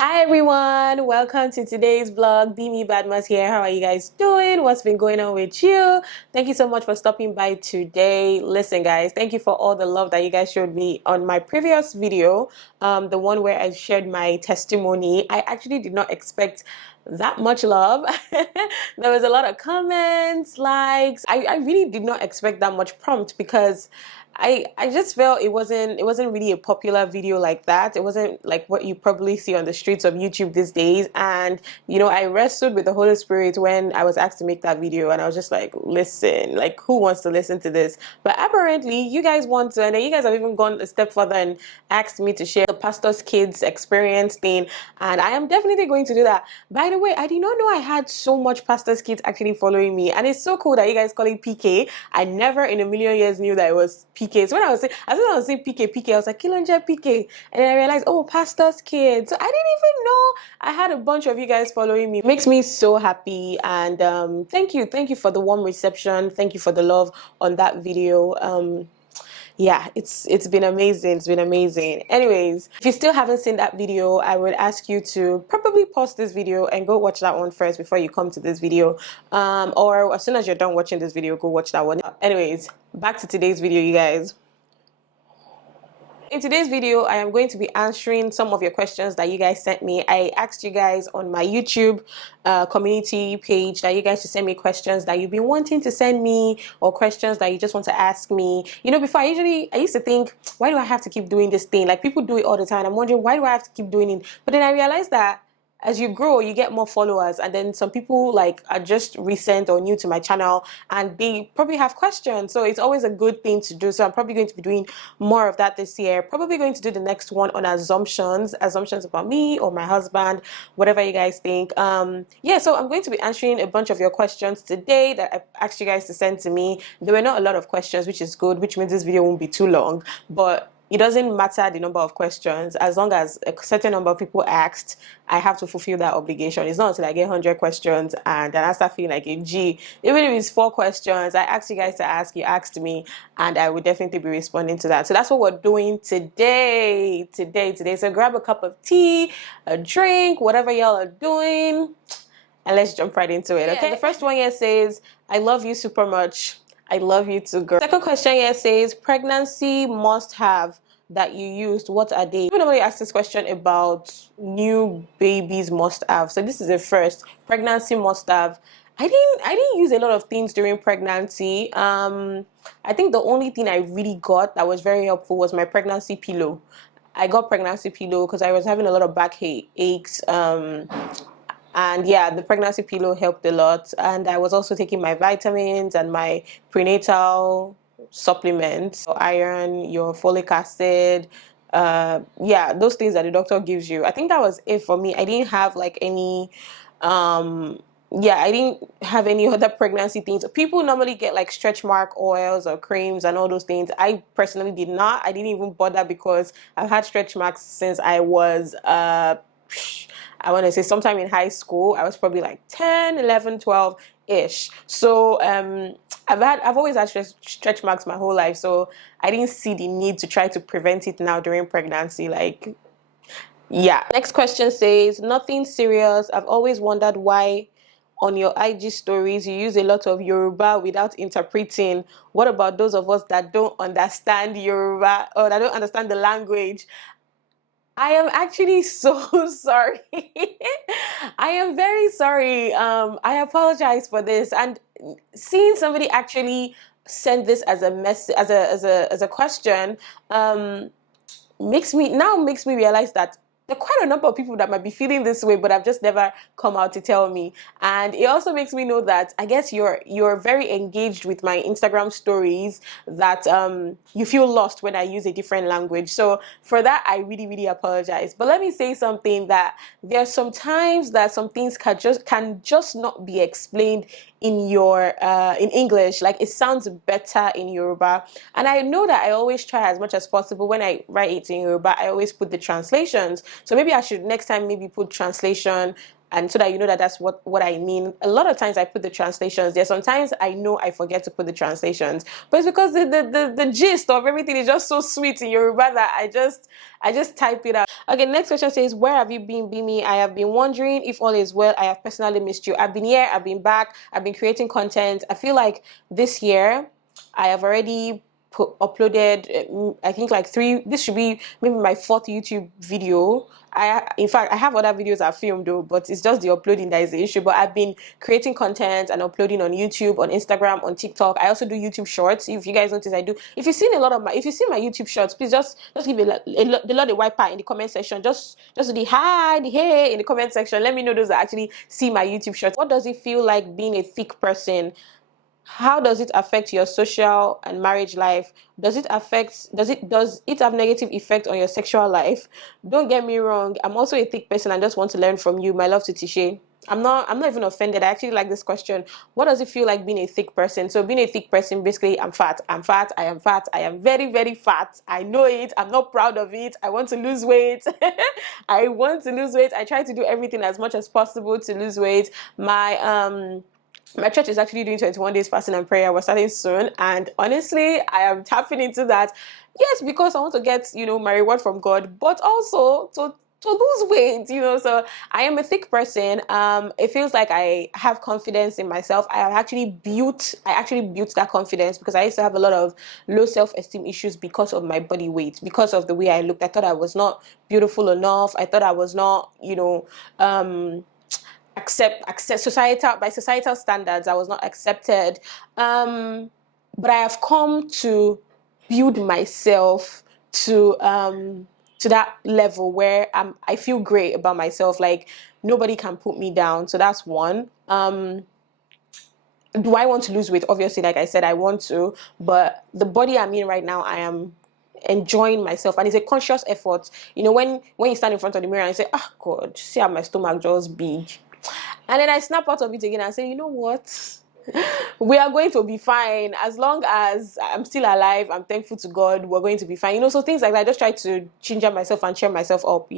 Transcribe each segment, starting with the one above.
Hi everyone, welcome to today's vlog. Bemi Badmus here. How are you guys doing? What's been going on with you? Thank you so much for stopping by today. Listen guys, thank you for all the love that you guys showed me on my previous video, the one where I shared my testimony. I actually did not expect that much love. There was a lot of comments, likes. I really did not expect that much prompt because I just felt it wasn't really a popular video like that. It wasn't like what you probably see on the streets of YouTube these days. And I wrestled with the Holy Spirit when I was asked to make that video, and I was just like, listen, like who wants to listen to this? But apparently you guys want to, and then you guys have even gone a step further and asked me to share the pastor's kids experience thing, and I am definitely going to do that. By the way, I did not know I had so much pastor's kids actually following me, and it's so cool that you guys call it PK. I never in a million years knew that it was PK. So when I was saying, as soon as I was saying PK, I was like, Kilonja PK. And then I realized, oh, pastor's kids. So I didn't even know I had a bunch of you guys following me. It makes me so happy. And thank you. Thank you for the warm reception. Thank you for the love on that video. Yeah, it's been amazing. It's been amazing. Anyways, if you still haven't seen that video, I would ask you to probably pause this video and go watch that one first before you come to this video. Or as soon as you're done watching this video, go watch that one. Anyways, back to today's video, you guys. In today's video, I am going to be answering some of your questions that you guys sent me. I asked you guys on my YouTube community page that you guys should send me questions that you've been wanting to send me, or questions that you just want to ask me. Before I used to think, why do I have to keep doing this thing? Like people do it all the time. I'm wondering, why do I have to keep doing it? But then I realized that as you grow, you get more followers, and then some people like are just recent or new to my channel, and they probably have questions. So it's always a good thing to do. So I'm probably going to be doing more of that this year. Probably going to do the next one on assumptions about me or my husband, whatever you guys think. Yeah, so I'm going to be answering a bunch of your questions today that I asked you guys to send to me. There were not a lot of questions, which is good, which means this video won't be too long, but it doesn't matter the number of questions. As long as a certain number of people asked, I have to fulfill that obligation. It's not until I get 100 questions and then I start feeling like a G. Even if it's 4 questions, I asked you guys to ask, you asked me, and I would definitely be responding to that. So that's what we're doing today. So grab a cup of tea, a drink, whatever y'all are doing, and let's jump right into it, okay? The first one here says, I love you super much. I love you too, girl. Second question here says, pregnancy must have that you used, what are they? People normally ask this question about new babies must have. So this is the first, pregnancy must have. I didn't use a lot of things during pregnancy. I think the only thing I really got that was very helpful was my pregnancy pillow. I got pregnancy pillow because I was having a lot of back aches. And yeah, the pregnancy pillow helped a lot. And I was also taking my vitamins and my prenatal supplements, your iron, your folic acid, yeah, those things that the doctor gives you. I think that was it for me. I didn't have like any yeah, I didn't have any other pregnancy things. People normally get like stretch mark oils or creams and all those things. I personally did not. I didn't even bother because I've had stretch marks since I was I want to say sometime in high school. I was probably like 10, 11, 12 ish. So I've always had stretch marks my whole life, so I didn't see the need to try to prevent it now during pregnancy. Like, yeah. Next question says, nothing serious. I've always wondered why on your IG stories you use a lot of Yoruba without interpreting. What about those of us that don't understand Yoruba or that don't understand the language? I am actually so sorry. I am very sorry. I apologize for this. And seeing somebody actually send this as a message, as a question, makes me realize that there are quite a number of people that might be feeling this way, but I've just never come out to tell me. And it also makes me know that I guess you're very engaged with my Instagram stories, that you feel lost when I use a different language. So for that, I really, really apologize. But let me say something, that there are some times that some things can just not be explained in your in English. Like it sounds better in Yoruba, and I know that I always try as much as possible when I write it in Yoruba. I always put the translations, so maybe I should next time maybe put translation and so that you know that that's what I mean. A lot of times I put the translations there. Sometimes I know I forget to put the translations, but it's because the gist of everything is just so sweet in Yoruba that I just type it out. Okay, next question says, where have you been, Bimi? I have been wondering if all is well. I have personally missed you. I've been here, I've been back, I've been creating content. I feel like this year I have already uploaded, I think like this should be maybe my 4th YouTube video. In fact, I have other videos I filmed though, but it's just the uploading that is the issue. But I've been creating content and uploading on YouTube, on Instagram, on TikTok. I also do YouTube Shorts. If you guys notice, I do. If you've seen if you see my YouTube Shorts, please just give the Lord a wiper in the comment section. Just do the hi, the hey in the comment section. Let me know those that actually see my YouTube Shorts. What does it feel like being a thick person? How does it affect your social and marriage life? Does it have negative effect on your sexual life? Don't get me wrong, I'm also a thick person and just want to learn from you. My love to Tishe. I'm not even offended. I actually like this question. What does it feel like being a thick person? So being a thick person, basically, I'm fat. I am fat. I am very, very fat. I know it. I'm not proud of it. I want to lose weight. I want to lose weight. I try to do everything as much as possible to lose weight. My church is actually doing 21 days fasting and prayer. We're starting soon. And honestly, I am tapping into that. Yes, because I want to get, my reward from God, but also to lose weight, So I am a thick person. It feels like I have confidence in myself. I actually built that confidence because I used to have a lot of low self-esteem issues because of my body weight, because of the way I looked. I thought I was not beautiful enough. I thought I was not, by societal standards, I was not accepted. But I have come to build myself to that level where I feel great about myself. Like nobody can put me down. So that's one. Do I want to lose weight? Obviously, like I said, I want to, but the body I'm in right now, I am enjoying myself, and it's a conscious effort. When you stand in front of the mirror and say, "Ah, God, see how my stomach just big," and then I snap out of it again and say, you know what? We are going to be fine. As long as I'm still alive, I'm thankful to God, we're going to be fine. So things like that, I just try to ginger myself and cheer myself up,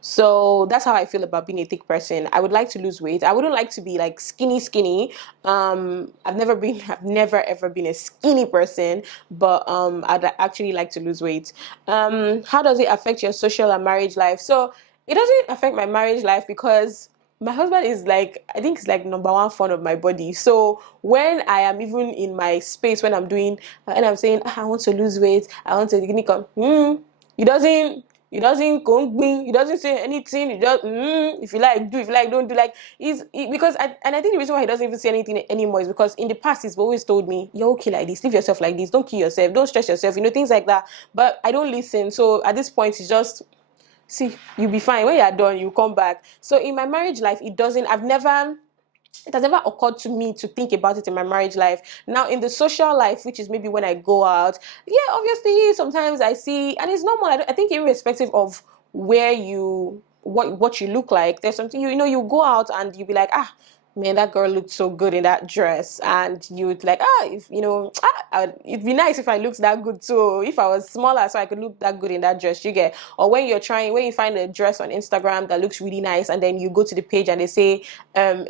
So that's how I feel about being a thick person. I would like to lose weight. I wouldn't like to be like skinny. I've never ever been a skinny person, but I'd actually like to lose weight. How does it affect your social and marriage life? So it doesn't affect my marriage life because my husband is I think he's like number one fan of my body. So when I am even in my space, when I'm doing, and I'm saying, I want to lose weight, I want to, he doesn't come, he doesn't say anything. He just, if you like, do, if you like, don't do. Because I think the reason why he doesn't even say anything anymore is because in the past he's always told me, you're okay like this, live yourself like this, don't kill yourself, don't stress yourself, things like that. But I don't listen. So at this point, it's just, see, you'll be fine. When you're done, you come back. So in my marriage life, it has never occurred to me to think about it in my marriage life. Now, in the social life, which is maybe when I go out, yeah, obviously, sometimes I see, and it's normal. I think irrespective of where what you look like, there's something, you go out and you be like, man, that girl looked so good in that dress, and you'd like, if it'd be nice if I looked that good too. If I was smaller, so I could look that good in that dress, you get. Or when you find a dress on Instagram that looks really nice, and then you go to the page and they say,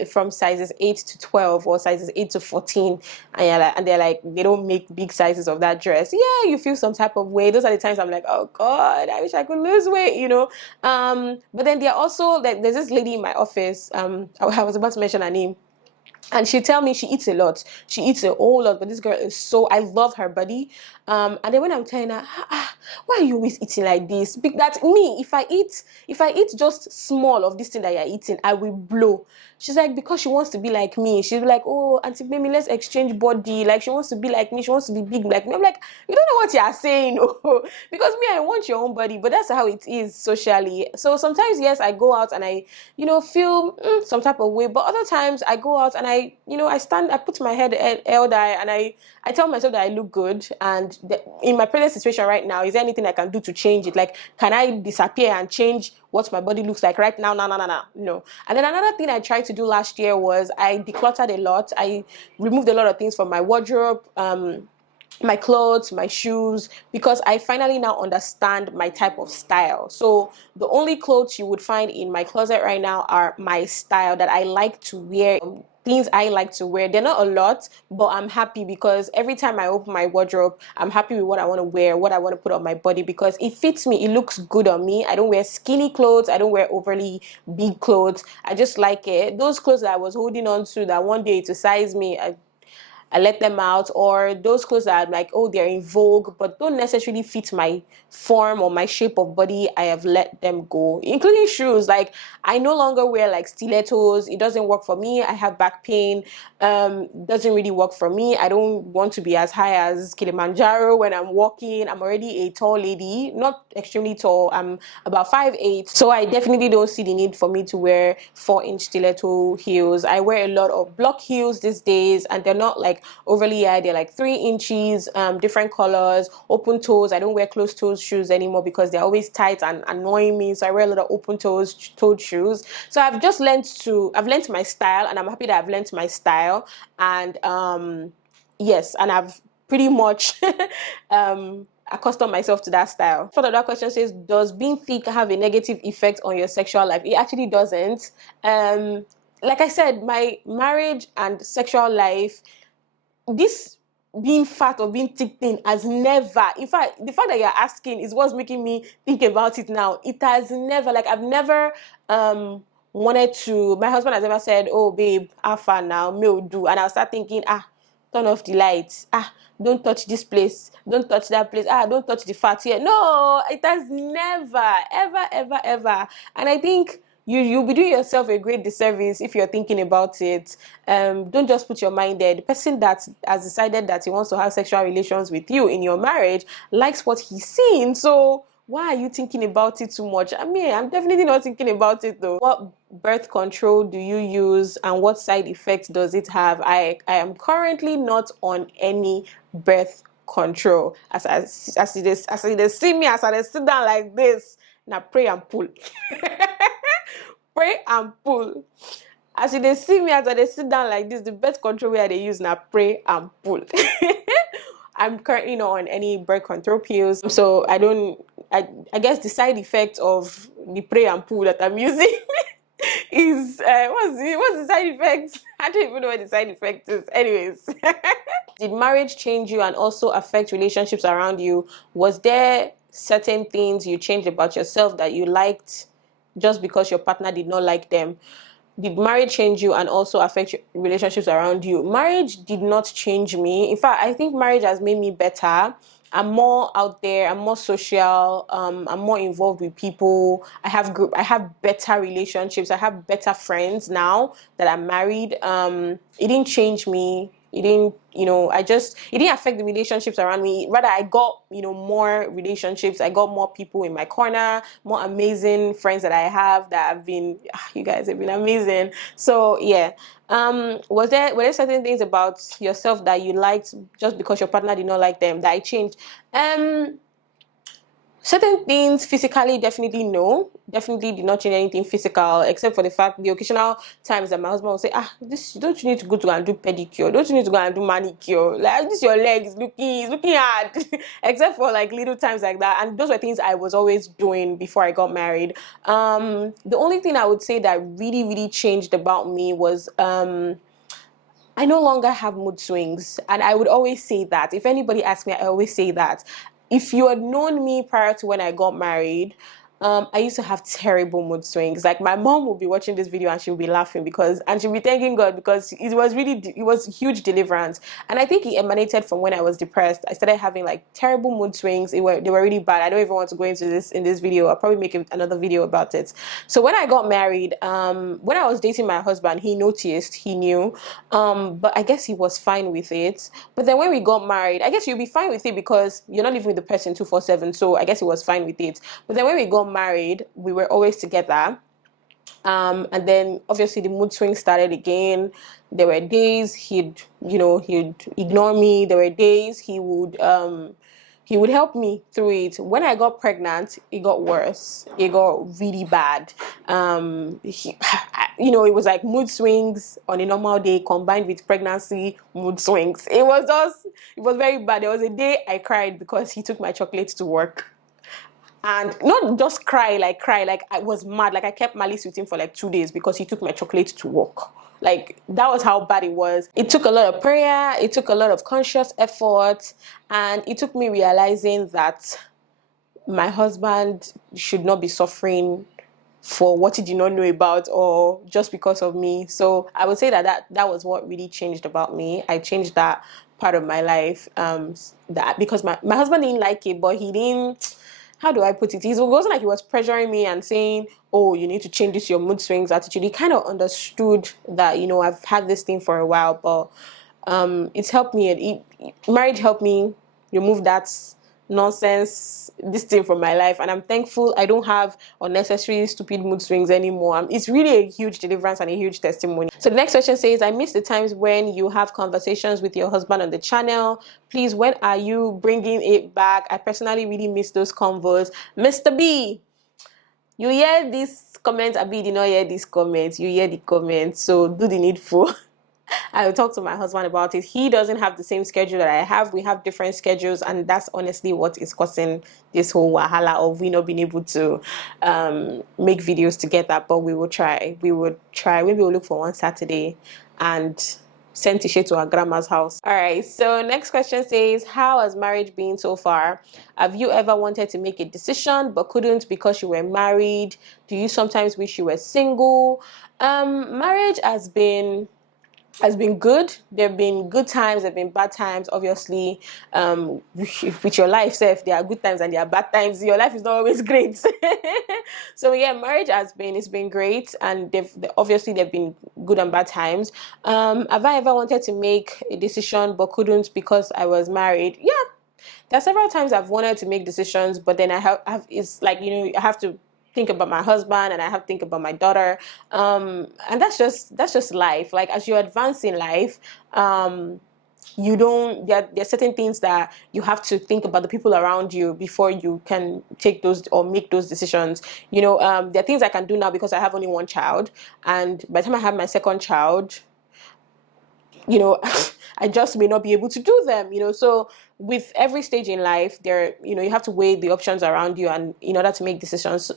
from sizes 8 to 12 or sizes 8 to 14, and they're like, they don't make big sizes of that dress. Yeah, you feel some type of way. Those are the times I'm like, oh God, I wish I could lose weight, But then there are also there's this lady in my office. I was about to mention her name. And she tell me she eats a lot. She eats a whole lot, but this girl is I love her body. And then when I'm telling her, why are you always eating like this? That me, if I eat just small of this thing that you're eating, I will blow. She's like, because she wants to be like me. She's like, oh, Auntie Bemi, let's exchange body. Like, she wants to be like me. She wants to be big like me. I'm like, you don't know what you're saying. Because me, I want your own body. But that's how it is socially. So sometimes, yes, I go out and I, feel some type of way. But other times I go out and I put my head held high and I tell myself that I look good. And in my present situation right now, is there anything I can do to change it? Like, can I disappear and change what my body looks like right now? No. And then another thing I tried to do last year was I decluttered a lot. I removed a lot of things from my wardrobe. my clothes, my shoes, because I finally now understand my type of style. So the only clothes you would find in my closet right now are my style that I like to wear. Things I like to wear. They're not a lot, but I'm happy because every time I open my wardrobe, I'm happy with what I want to wear, what I want to put on my body, because it fits me. It looks good on me. I don't wear skinny clothes. I don't wear overly big clothes. I just like it. Those clothes that I was holding on to that one day to size me, I let them out, or those clothes that are like, oh, they're in vogue, but don't necessarily fit my form or my shape of body, I have let them go. Including shoes. Like, I no longer wear like stilettos. It doesn't work for me. I have back pain. Doesn't really work for me. I don't want to be as high as Kilimanjaro when I'm walking. I'm already a tall lady, not extremely tall. I'm about 5'8". So I definitely don't see the need for me to wear 4-inch stiletto heels. I wear a lot of block heels these days, and they're not like overly high. They're like 3 inches, different colors, open toes. I don't wear closed toes shoes anymore because they're always tight and annoying me. So I wear a lot of open toed shoes. So I've learned my style, and I'm happy that I've learned my style. And yes, and I've pretty much accustom myself to that style. For that question says, does being thick have a negative effect on your sexual life? It actually doesn't. Like I said, my marriage and sexual life, this being fat or being thick thing has never, in fact, the fact that you're asking is what's making me think about it now. It has never, like, I've never wanted to, my husband has never said, oh babe, how far now, me do, and I'll start thinking, turn off the lights, don't touch this place, don't touch that place, don't touch the fat here. No, it has never, ever, ever, ever. And I think you'll be doing yourself a great disservice if you're thinking about it. Don't just put your mind there. The person that has decided that he wants to have sexual relations with you in your marriage likes what he's seeing. So why are you thinking about it too much? I mean, I'm definitely not thinking about it though. What birth control do you use, and what side effects does it have? I am currently not on any birth control. As they see me, as I sit down like this, now pray and pull. Pray and pull. As they see me, as they sit down like this, the birth control way they use now pray and pull. I'm currently not on any birth control pills, so I guess the side effect of the pray and pull that I'm using is what's the side effect? I don't even know what the side effect is. Anyways. Did marriage change you and also affect relationships around you? Was there certain things you changed about yourself that you liked just because your partner did not like them? Did marriage change you and also affect relationships around you? Marriage did not change me. In fact, I think marriage has made me better. I'm more out there. I'm more social. I'm more involved with people. I have better relationships. I have better friends now that I'm married. It didn't change me. It didn't, it didn't affect the relationships around me. Rather, I got, more relationships. I got more people in my corner, more amazing friends that I have that have been, you guys have been amazing. So yeah. Were there certain things about yourself that you liked just because your partner did not like them that I changed? Certain things physically, definitely no. Definitely did not change anything physical, except for the fact the occasional times that my husband will say, this, don't you need to go to and do pedicure? Don't you need to go and do manicure? Like, this your leg is looking hard. Except for like little times like that. And those were things I was always doing before I got married. The only thing I would say that really, really changed about me was I no longer have mood swings. And I would always say that. If anybody asks me, I always say that. If you had known me prior to when I got married, I used to have terrible mood swings. Like, my mom will be watching this video and she'll be laughing and she'll be thanking God because it was huge deliverance. And I think it emanated from when I was depressed. I started having like terrible mood swings. They were really bad. I don't even want to go into this in this video. I'll probably make another video about it. So when I got married, when I was dating my husband, he noticed, he knew, but I guess he was fine with it. But then when we got married, I guess you'll be fine with it because you're not living with the person 247. So I guess he was fine with it. But then when we got married, we were always together, and then obviously the mood swing started again. There were days he'd ignore me. There were days he he would help me through it. When I got pregnant, it got worse. It got really bad. It was like mood swings on a normal day combined with pregnancy mood swings. It was very bad. There was a day I cried because he took my chocolates to work. And not just cry, like I was mad. Like I kept malice with him for like 2 days because he took my chocolate to work. Like that was how bad it was. It took a lot of prayer, it took a lot of conscious effort, and it took me realizing that my husband should not be suffering for what he did not know about or just because of me. So I would say that was what really changed about me. I changed that part of my life, that because my husband didn't like it, but he didn't, how do I put it? It wasn't like he was pressuring me and saying, oh, you need to change this, your mood swings attitude. He kind of understood that, I've had this thing for a while, but it's helped me. Marriage helped me remove that nonsense, this thing from my life, and I'm thankful I don't have unnecessary stupid mood swings anymore. It's really a huge deliverance and a huge testimony. So the next question says, I miss the times when you have conversations with your husband on the channel. Please, when are you bringing it back? I personally really miss those convos. Mr. B, you hear this comment? Abi did not hear this comment. You hear the comment, so do the needful. I will talk to my husband about it. He doesn't have the same schedule that I have. We have different schedules, and that's honestly what is causing this whole wahala of we not being able to make videos together. But we will try. We would try. Maybe we'll look for one Saturday and send Tisha to our grandma's house. All right. So next question says, how has marriage been so far? Have you ever wanted to make a decision but couldn't because you were married? Do you sometimes wish you were single? Marriage has been good. There have been good times, there have been bad times. Obviously, with your life self, there are good times and there are bad times. Your life is not always great. So yeah, marriage it's been great, and obviously there have been good and bad times. Have I ever wanted to make a decision but couldn't because I was married? Yeah, there are several times I've wanted to make decisions, but then I have it's like, I have to think about my husband and I have to think about my daughter, and that's just life. Like as you advance in life, you don't there are certain things that you have to think about the people around you before you can take those or make those decisions. There are things I can do now because I have only one child, and by the time I have my second child, I just may not be able to do them, so with every stage in life there, you have to weigh the options around you, and in order to make decisions.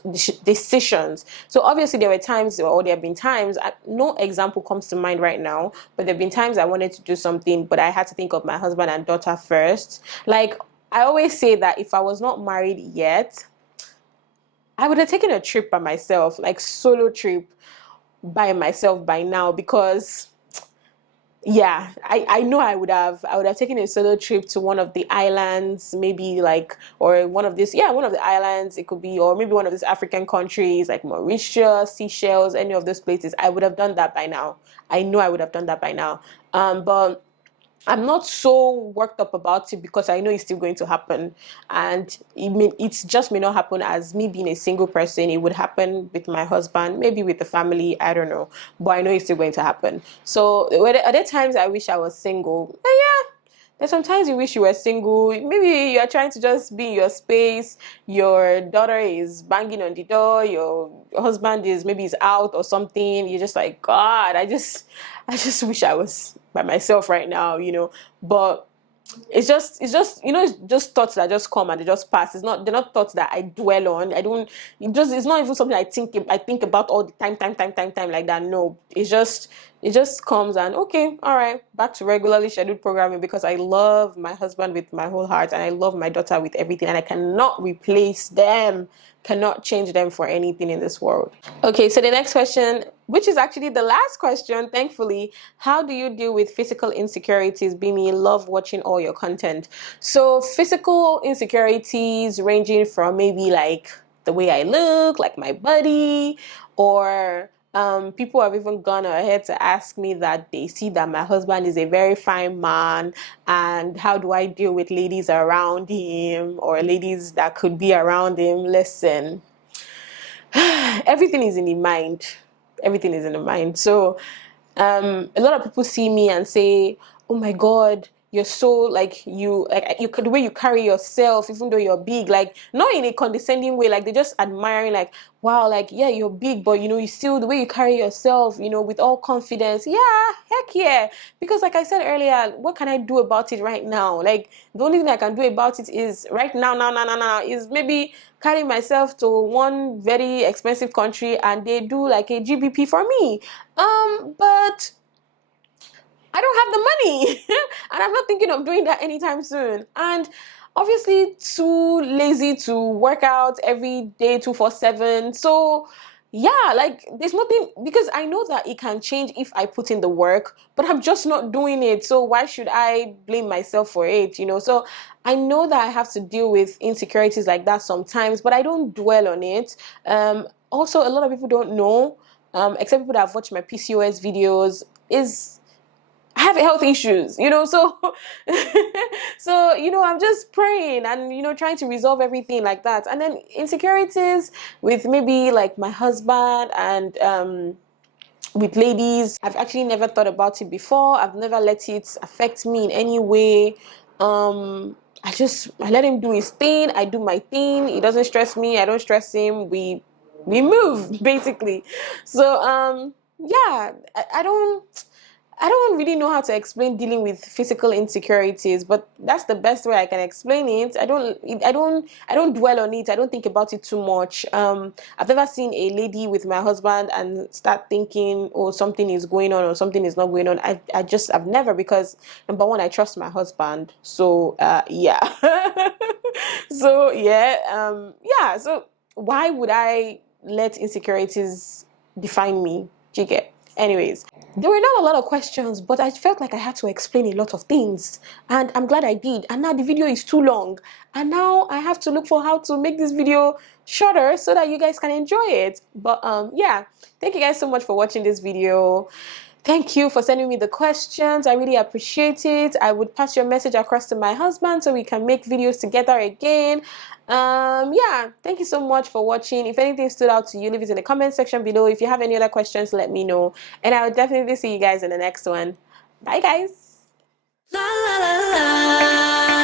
So obviously there have been times, no example comes to mind right now, but there have been times I wanted to do something, but I had to think of my husband and daughter first. Like I always say that if I was not married yet, I would have taken a trip by myself, like solo trip by myself by now, because yeah, I know I would have taken a solo trip to one of the islands, maybe or one of the islands. It could be, or maybe one of these African countries like Mauritius, Seychelles, any of those places. I would have done that by now. I know I would have done that by now. But I'm not so worked up about it because I know it's still going to happen, and it just may not happen as me being a single person. It would happen with my husband, maybe with the family. I don't know, but I know it's still going to happen. So are there times I wish I was single? Yeah. There's sometimes you wish you were single. Maybe you are trying to just be in your space. Your daughter is banging on the door. Your husband is out or something. You're just like, God, I just wish I was by myself right now, But it's just thoughts that just come and they just pass. They're not thoughts that I dwell on. It's not even something I think about all the time like that. No, it just comes and okay, all right, back to regularly scheduled programming, because I love my husband with my whole heart and I love my daughter with everything, and I cannot replace them, cannot change them for anything in this world. Okay, so the next question, which is actually the last question, thankfully: how do you deal with physical insecurities? Bemi, love watching all your content. So physical insecurities ranging from maybe like the way I look, like my body, or people have even gone ahead to ask me that they see that my husband is a very fine man, and how do I deal with ladies around him or ladies that could be around him? Listen, everything is in the mind. Everything is in the mind. So a lot of people see me and say, oh my God, you're so like you the way you carry yourself, even though you're big, like not in a condescending way, like they're just admiring, like, wow, like, yeah, you're big, but you know, you still, the way you carry yourself, you know, with all confidence. Yeah, heck yeah. Because like I said earlier, what can I do about it right now? Like the only thing I can do about it is right now is maybe carry myself to one very expensive country and they do like a GBP for me. But I don't have the money and I'm not thinking of doing that anytime soon. And obviously too lazy to work out every day 247. So yeah, like there's nothing, because I know that it can change if I put in the work, but I'm just not doing it. So why should I blame myself for it, you know? So I know that I have to deal with insecurities like that sometimes, but I don't dwell on it. Also, a lot of people don't know, except people that have watched my PCOS videos, is I have health issues, you know, so so you know, I'm just praying and you know trying to resolve everything like that. And then insecurities with maybe like my husband and with ladies, I've actually never thought about it before. I've never let it affect me in any way. I let him do his thing, I do my thing. He doesn't stress me, I don't stress him. We move basically. So yeah, I don't really know how to explain dealing with physical insecurities, but that's the best way I can explain it. I don't dwell on it. I don't think about it too much. I've never seen a lady with my husband and start thinking, oh, something is going on or something is not going on. I've never, because number one, I trust my husband. So, yeah. So, yeah, yeah. So why would I let insecurities define me? Do you get? Anyways, there were not a lot of questions, but I felt like I had to explain a lot of things. And I'm glad I did. And now the video is too long. And now I have to look for how to make this video shorter so that you guys can enjoy it. But yeah, thank you guys so much for watching this video. Thank you for sending me the questions. I really appreciate it. I would pass your message across to my husband so we can make videos together again. Yeah, thank you so much for watching. If anything stood out to you, leave it in the comment section below. If you have any other questions, let me know. And I will definitely see you guys in the next one. Bye, guys. La, la, la, la.